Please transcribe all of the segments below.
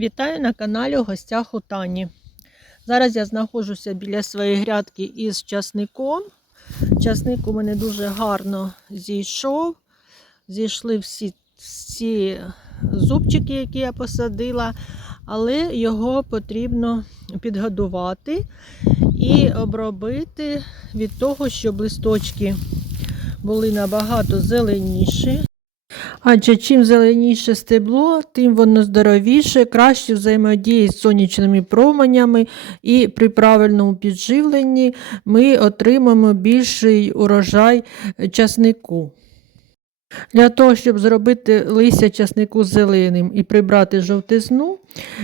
Вітаю на каналі у гостях у Тані. Зараз я знаходжуся біля своєї грядки із часником. Часник у мене дуже гарно зійшов. Зійшли всі, всі зубчики, які я посадила, але його потрібно підгодувати і обробити від того, щоб листочки були набагато зеленіші. Адже чим зеленіше стебло, тим воно здоровіше, краще взаємодіє з сонячними променями, і при правильному підживленні ми отримаємо більший урожай часнику. Для того, щоб зробити листя часнику зеленим і прибрати жовтизну,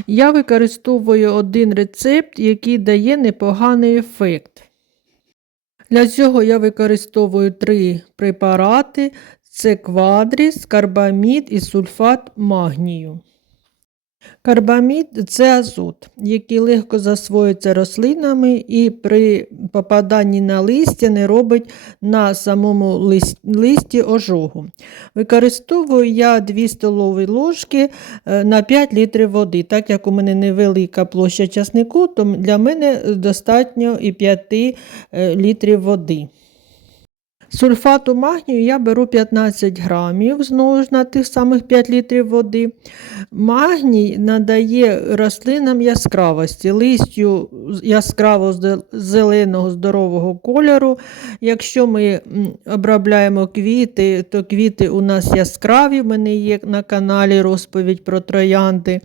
я використовую один рецепт, який дає непоганий ефект. Для цього я використовую три препарати: це квадріс, карбамід і сульфат магнію. Карбамід це азот, який легко засвоюється рослинами і при попаданні на листя не робить на самому листі ожогу. Використовую я 2 столові ложки е, на 5 літрів води. Так як у мене невелика площа часнику, то для мене достатньо і 5 е, літрів води. Сульфату магнію я беру 15 грамів, знову ж на тих самих 5 літрів води. Магній надає рослинам яскравості, листю яскраво зеленого здорового кольору. Якщо ми обробляємо квіти, то квіти у нас яскраві. В мене є на каналі розповідь про троянди,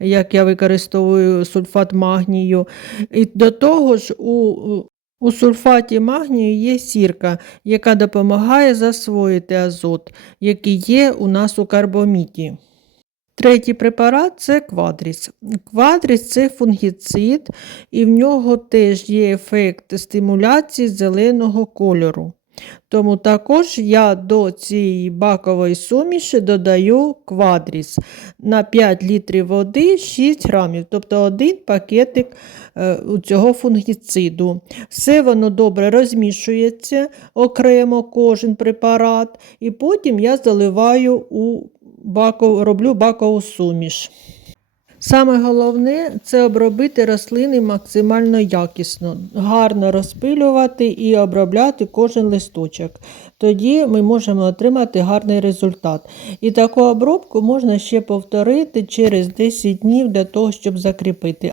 як я використовую сульфат магнію. І до того ж, у у сульфаті магнію є сірка, яка допомагає засвоїти азот, який є у нас у карбоміті. Третій препарат це квадріс. Квадріс це фунгіцид, і в нього теж є ефект стимуляції зеленого кольору. Тому також я до цієї бакової суміші додаю квадріс на 5 літрів води 6 грамів, тобто один пакетик е, цього фунгіциду. Все воно добре розмішується окремо кожен препарат, і потім я заливаю у баков, роблю бакову суміш. Саме головне це обробити рослини максимально якісно, гарно розпилювати і обробляти кожен листочок. Тоді ми можемо отримати гарний результат. І таку обробку можна ще повторити через 10 днів для того, щоб закріпити.